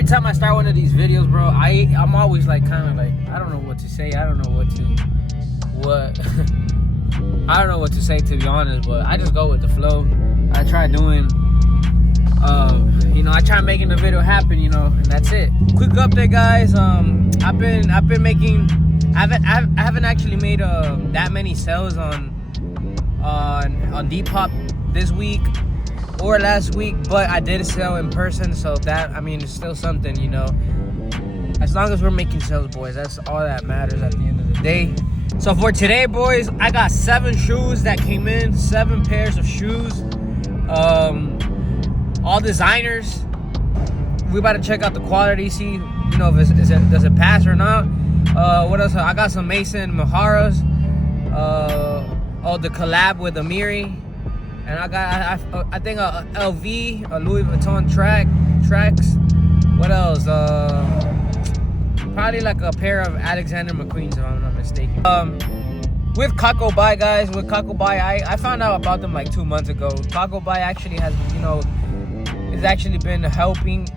every time I start one of these videos, bro, I'm always like kind of like I don't know what to say. I don't know what I don't know what to say, to be honest, but I just go with the flow. I try doing I try making the video happen, and that's it. Quick update, guys. I've been making I haven't actually made that many sales on Depop this week or last week, but I did sell in person, so that, I mean, it's still something, as long as we're making sales, boys, that's all that matters at the end of the day. So for today, boys, I got 7 shoes that came in, 7 pairs of shoes, all designers. We about to check out the quality, see if does it pass or not. What else? I got some Mason Maharas, the collab with Amiri. And I got, I think a LV, a Louis Vuitton tracks. What else? Probably like a pair of Alexander McQueen's, if I'm not mistaken. With KakoBuy, guys, I found out about them like 2 months ago. KakoBuy actually has, it's actually been helping.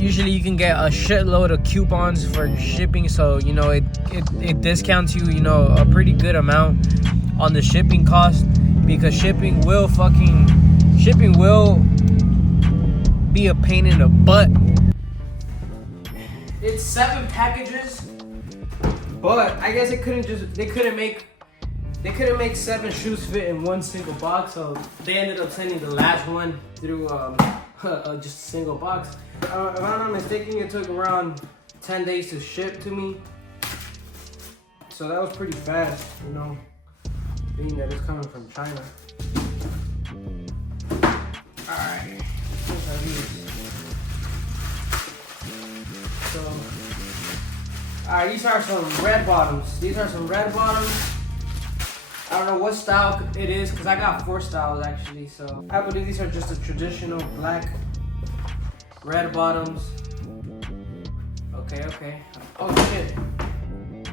Usually you can get a shitload of coupons for shipping, so it discounts you, a pretty good amount on the shipping cost, because shipping will be a pain in the butt. It's 7 packages, but I guess they couldn't make 7 shoes fit in one single box, so they ended up sending the last one through just a single box. If I'm not mistaken, it took around 10 days to ship to me, so that was pretty fast, being that it's coming from China. Alright, these are some red bottoms. I don't know what style it is, because I got 4 styles actually, so I believe these are just the traditional black red bottoms. Okay. Oh shit.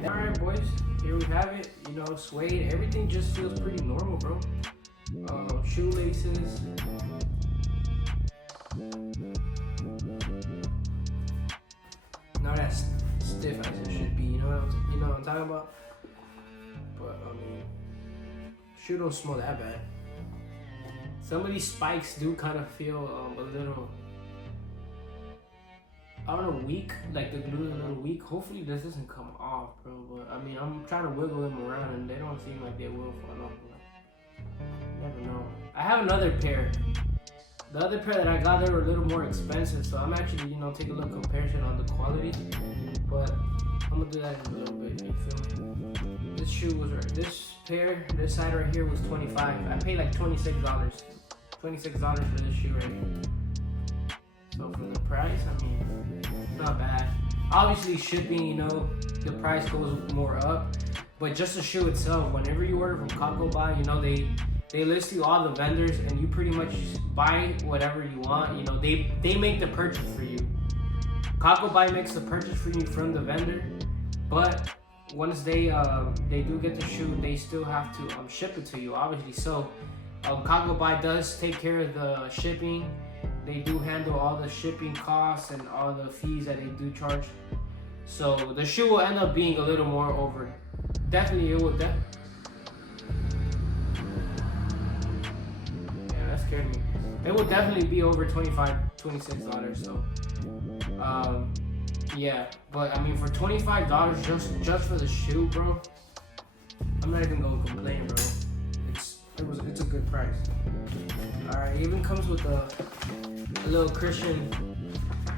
Alright, boys, here we have it. Suede, everything just feels pretty normal, bro. Shoelaces. Not as stiff as it should be, you know what I'm talking about? But I mean, shoe don't smell that bad. Some of these spikes do kind of feel a little, I don't know, weak. Like the glue is a little weak. Hopefully this doesn't come off, bro. But I mean, I'm trying to wiggle them around and they don't seem like they will fall off. Never know. I have another pair. The other pair that I got, they were a little more expensive, so I'm actually, take a look comparison on the quality. But I'm gonna do that in a little bit. You feel me? This shoe was this side right here was $25. I paid like $26 for this shoe right here. So for the price, I mean, it's not bad. Obviously shipping, the price goes more up, but just the shoe itself, whenever you order from KakoBuy, they list you all the vendors and you pretty much buy whatever you want. They make the purchase for you. KakoBuy makes the purchase for you from the vendor, but once they do get the shoe, they still have to ship it to you, obviously. So KakoBuy does take care of the shipping. They do handle all the shipping costs and all the fees that they do charge. So the shoe will end up being a little more over. Definitely, it will. Yeah, that scared me. It will definitely be over $26. So, yeah. But I mean, for $25 just for the shoe, bro, I'm not even gonna complain, bro. It's a good price. All right, it even comes with a little Christian,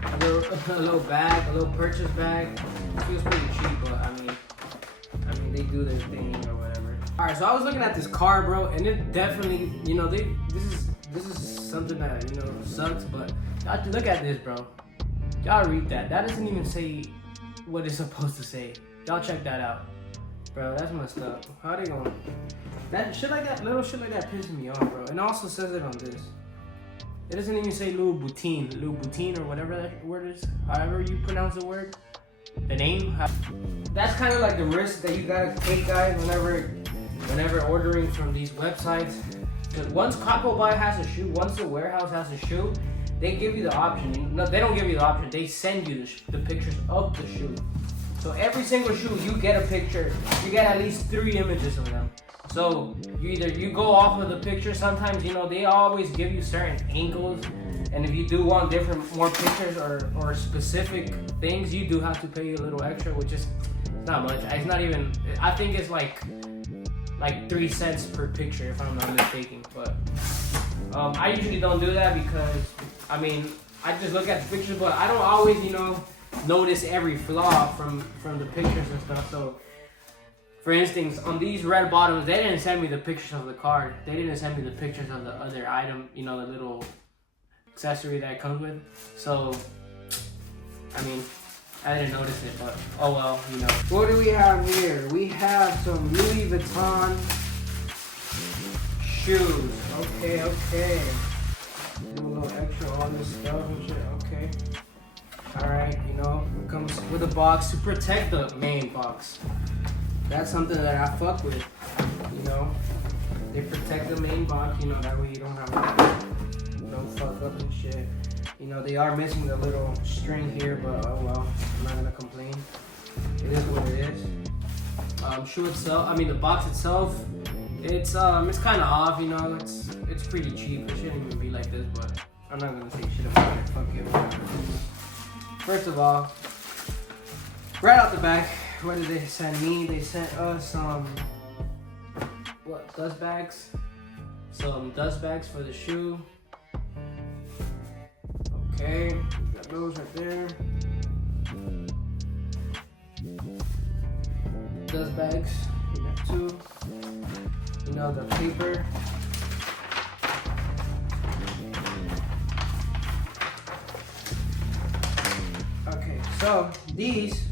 a little bag, a little purchase bag. It feels pretty cheap, but I mean they do their thing or whatever. All right, so I was looking at this car, bro, and it definitely, this is something that sucks, but y'all look at this, bro. Y'all read that. That doesn't even say what it's supposed to say. Y'all check that out, bro. That's messed up. How they going? Little shit like that pisses me off, bro. And it also says it on this. It doesn't even say Louis Vuitton or whatever that word is. However you pronounce the word, the name. That's kind of like the risk that you gotta take, guys, whenever ordering from these websites. Because once KakoBuy has a shoe, once the warehouse has a shoe, they give you the option. No, they don't give you the option. They send you the pictures of the shoe. So every single shoe, you get a picture. You get at least 3 images of them. So you go off of the picture. Sometimes, you know, they always give you certain angles. And if you do want more pictures or specific things, you do have to pay a little extra, which is not much. It's not even, I think it's like 3 cents per picture if I'm not mistaken. But I usually don't do that because, I mean, I just look at the pictures, but I don't always, you know, notice every flaw from the pictures and stuff. So, for instance, on these red bottoms, they didn't send me the pictures of the card. They didn't send me the pictures of the other item, you know, the little accessory that it comes with. So, I mean, I didn't notice it, but oh well, you know. What do we have here? We have some Louis Vuitton shoes. Okay. Do a little extra on this stuff and shit. Okay. Alright, you know, it comes with a box to protect the main box. That's something that I fuck with, you know. They protect the main box, you know, that way you don't fuck up and shit. You know, they are missing the little string here, but oh well, I'm not gonna complain. It is what it is. Shoe itself, I mean the box itself, it's kind of off, you know. It's pretty cheap. It shouldn't even be like this, but I'm not gonna say shit about it. Fuck it. First of all, right out the back, what did they send me? They sent us dust bags. Some dust bags for the shoe. Okay, we got those right there. Dust bags, we got 2. You know, the paper. Okay, so these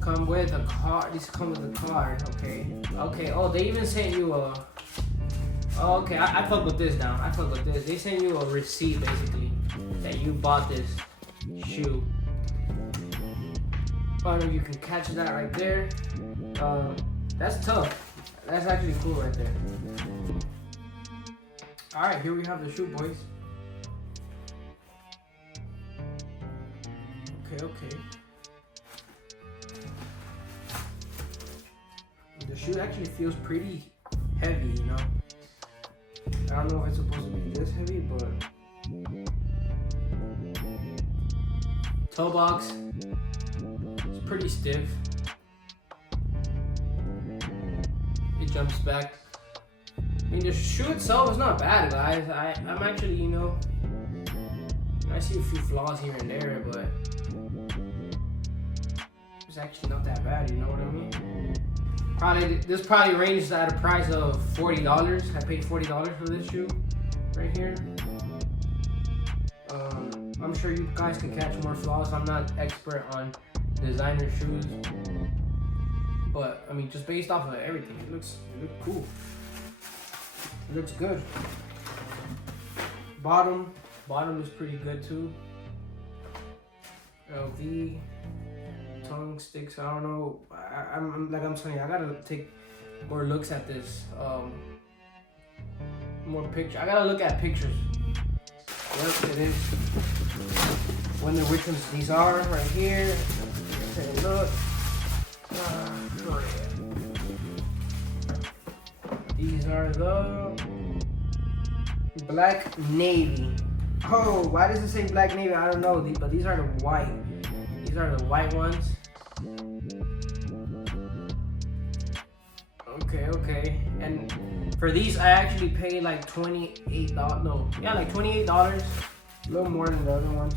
come with a card. These come with a card. Okay. Oh, they even sent you a. Oh, okay, I fuck with this now. I fuck with this. They send you a receipt basically that you bought this shoe. I don't know if you can catch that right there. That's tough. That's actually cool right there. All right, here we have the shoe, boys. Okay. The shoe actually feels pretty heavy, you know. I don't know if it's supposed to be this heavy, but toe box, it's pretty stiff. It jumps back. I mean, the shoe itself is not bad, guys. I'm actually, you know, I see a few flaws here and there, but it's actually not that bad. You know what I mean? This probably ranged at a price of $40. I paid $40 for this shoe right here. I'm sure you guys can catch more flaws. I'm not expert on designer shoes, but I mean, just based off of everything, it looks cool. It looks good. Bottom is pretty good too. LV. Tongue sticks. I don't know. I'm telling you, I gotta take more looks at this. More picture. I gotta look at pictures. Yep, it is. Wonder which ones these are right here. Take a look. These are the black navy. Oh, why does it say black navy? I don't know. But these are the white. These are the white ones. Okay. And for these, I actually paid like $28. No, yeah, like $28. A little more than the other ones.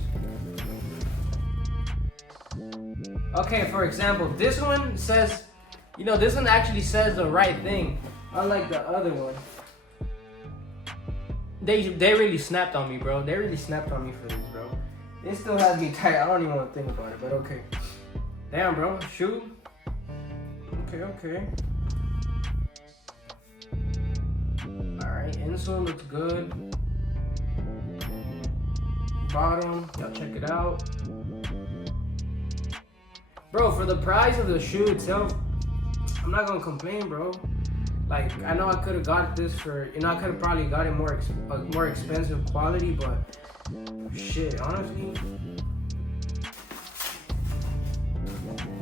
Okay, for example, this one says, you know, this one actually says the right thing, unlike the other one. They really snapped on me, bro. They really snapped on me for this, bro. It still has me tight. I don't even want to think about it, but okay. Damn, bro. Shoe. Okay. Alright, insole looks good. Bottom, y'all check it out. Bro, for the price of the shoe itself, I'm not gonna complain, bro. Like, I know I could have got this for, you know, I could have probably got it more expensive quality, but shit, honestly.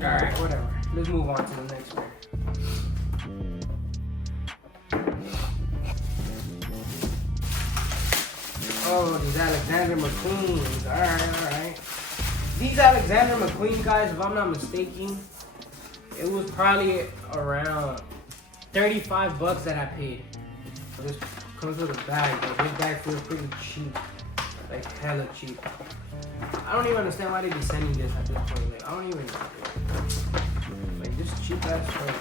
Alright, whatever. Let's move on to the next pair. Oh, these Alexander McQueens. Alright. These Alexander McQueen guys, if I'm not mistaken, it was probably around $35 that I paid. So this comes with a bag, but this bag feels pretty cheap. Like hella cheap. I don't even understand why they be sending this at this point. Like, I don't even know. Like, this cheap ass stuff,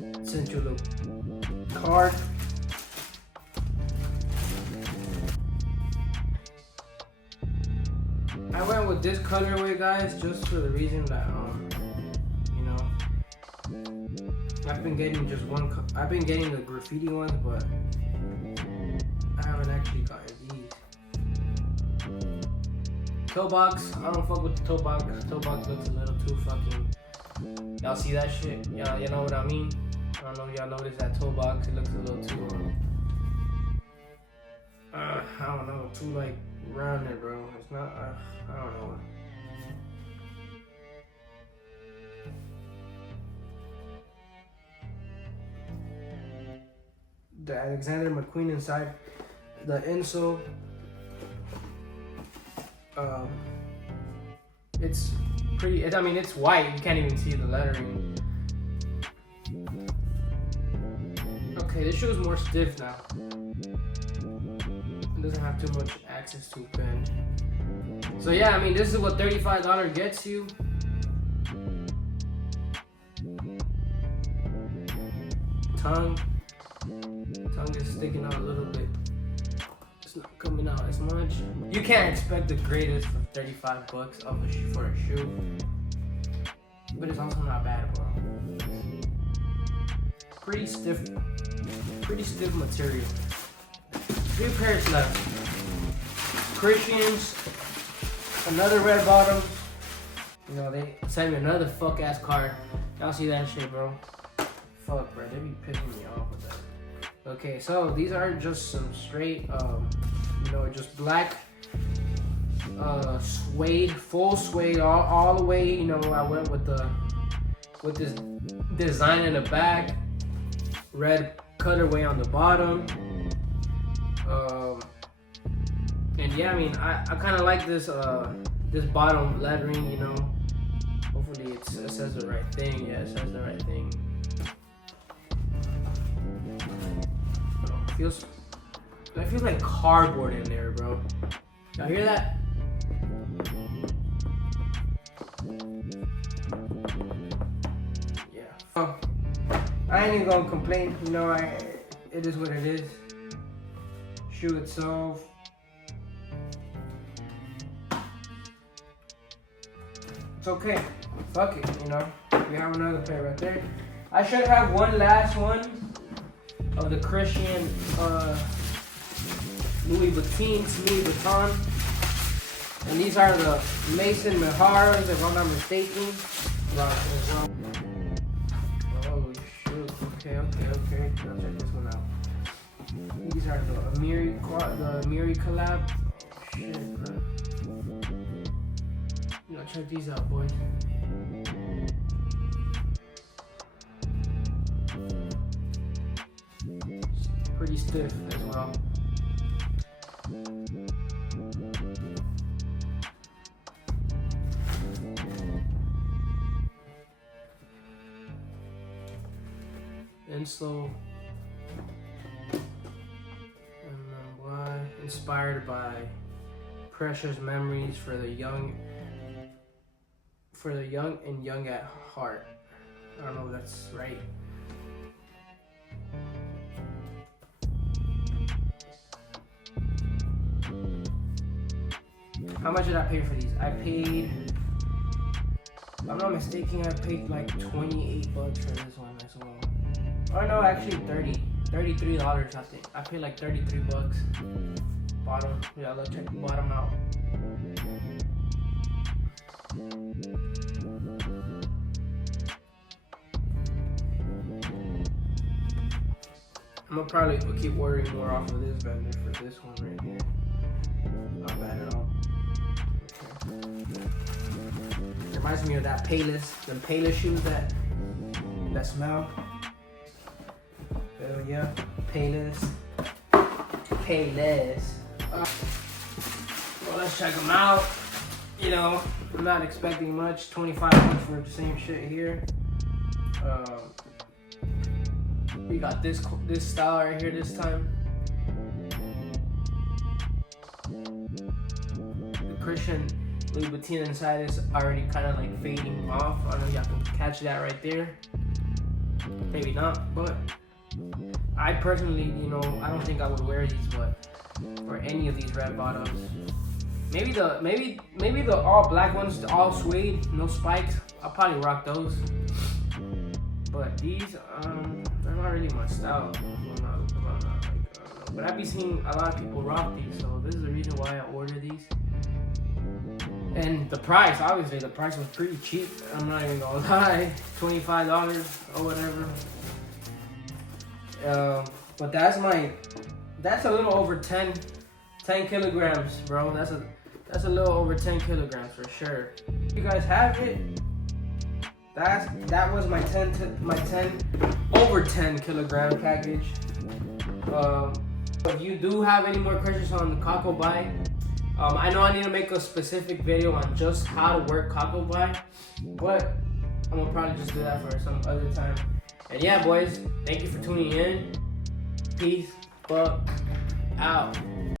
bro. Sent you a little card. I went with this colorway, guys, just for the reason that, you know, I've been getting just one. I've been getting the graffiti ones, but I haven't actually gotten these. Toe box. I don't fuck with the toe box. Toe box looks a little too fucking. Y'all see that shit? Y'all know what I mean? I don't know if y'all noticed that toe box. It looks a little too. I don't know, too like rounded, bro. It's not. I don't know. The Alexander McQueen inside the insole. It's pretty. I mean, it's white. You can't even see the lettering. Okay, this shoe is more stiff now. It doesn't have too much access to bend. So yeah, I mean, this is what $35 gets you. Tongue is sticking out a little bit. It's not coming out as much. You can't expect the greatest for $35 for a shoe, but it's also not bad, bro. Pretty stiff material. 3 pairs left. Christians, another red bottom. You know, they sent me another fuck ass card. Y'all see that shit, bro? Fuck, bro. They be pissing me off with that. Okay, so these are just some straight, you know, just black suede, full suede, all the way. You know, I went with this design in the back, red colorway on the bottom. And yeah, I mean, I kind of like this this bottom lettering, you know. Hopefully it says the right thing. Yeah, it says the right thing. It feels like cardboard in there, bro. Y'all hear that? Yeah. Oh, I ain't even gonna complain. You know, it is what it is. Shoe itself. It's okay. Fuck it, you know. We have another pair right there. I should have one last one of the Christian Louis Vuitton. And these are the Mason Miharas, if I'm not mistaken. Oh shoot. Okay. I'll check this one out. These are the Amiri collab. Oh shit, bro. You know, check these out, boys. Pretty stiff as well. Insole. Inspired by precious memories for the young and young at heart. I don't know if that's right. How much did I pay for these? I paid, if I'm not mistaken, I paid like $28 for this one as well. Oh no, actually $33, I think. I paid like $33. Bottom, yeah, let's check the bottom out. I'm gonna probably keep ordering more off of this vendor for this one right here. Not bad at all. Okay. Reminds me of that Payless, them Payless shoes that smell. Hell yeah, Payless. Well, let's check them out. You know, I'm not expecting much. $25 for the same shit here. We got this style right here this time. The Christian Louboutin inside is already kind of like fading off. I don't know if y'all can catch that right there. Maybe not, but I personally, you know, I don't think I would wear these, but or any of these red bottoms. Maybe the all black ones, all suede, no spikes. I'll probably rock those. But these, they're not really my style. But I've been seeing a lot of people rock these, so this is the reason why I ordered these. And the price, obviously, the price was pretty cheap. I'm not even gonna lie, $25 or whatever. But that's a little over 10 kilograms, bro. That's a little over 10 kilograms for sure. If you guys have it, that was my 10 over 10 kilogram package. If you do have any more questions on the KakoBuy, I know I need to make a specific video on just how to work KakoBuy, but I'm gonna probably just do that for some other time. And yeah, boys, thank you for tuning in. Peace, fuck, out.